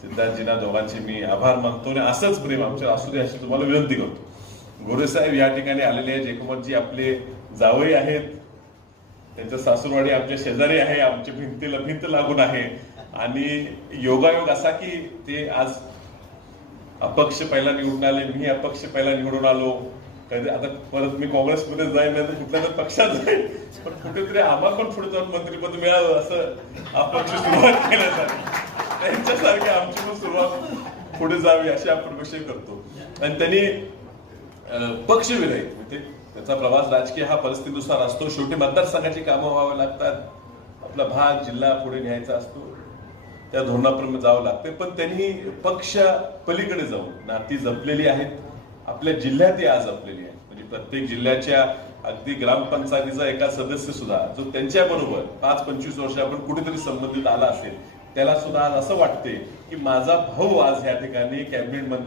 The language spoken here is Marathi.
सिद्धार्थजींना दोघांचे मी आभार मानतो आणि असंच प्रेम आमच्या असू दे अशी तुम्हाला विनंती करतो. गोरेसाहेब या ठिकाणी आलेले आहेत. एकमतजी आपले जावई आहेत, त्यांचं सासूरवाडी आमच्या शेजारी आहे, आमच्या भिंतीला भिंत लागून आहे. आणि योगायोग असा की ते आज अपक्ष पहिला निवडून आले, मी अपक्ष पहिला निवडून आलो. कधी आता परत मी काँग्रेसमध्ये जाईन नाही तर कुठल्या तर पक्षात जाईल, पण कुठेतरी आम्हाला पण पुढे जाऊन मंत्रिपद मिळालं असं अपक्ष सुरुवात केल्यासारखी त्यांच्यासारखी आमची पण सुरुवात पुढे जावी अशी आपण विषय करतो. आणि त्यांनी पक्षविरहित म्हणजे त्याचा प्रवास राजकीय हा परिस्थितीनुसार असतो. शेवटी मतदारसंघाची कामं व्हावी लागतात, आपला भाग जिल्हा पुढे न्यायचा असतो, त्या धोरणाप्रमाणे जावं लागते. पण त्यांनी पक्ष पलीकडे जाऊन नाती जपलेली आहेत. आपल्या जिल्ह्यातही आज जपलेली आहे. म्हणजे प्रत्येक जिल्ह्याच्या अगदी ग्रामपंचायतीचा एका सदस्य सुद्धा जो त्यांच्या बरोबर 5-25 वर्ष आपण कुठेतरी संबंधित आला असेल, त्याला सुद्धा आज असं वाटते की माझा भाऊ आज या ठिकाणी कॅबिनेट मंत्री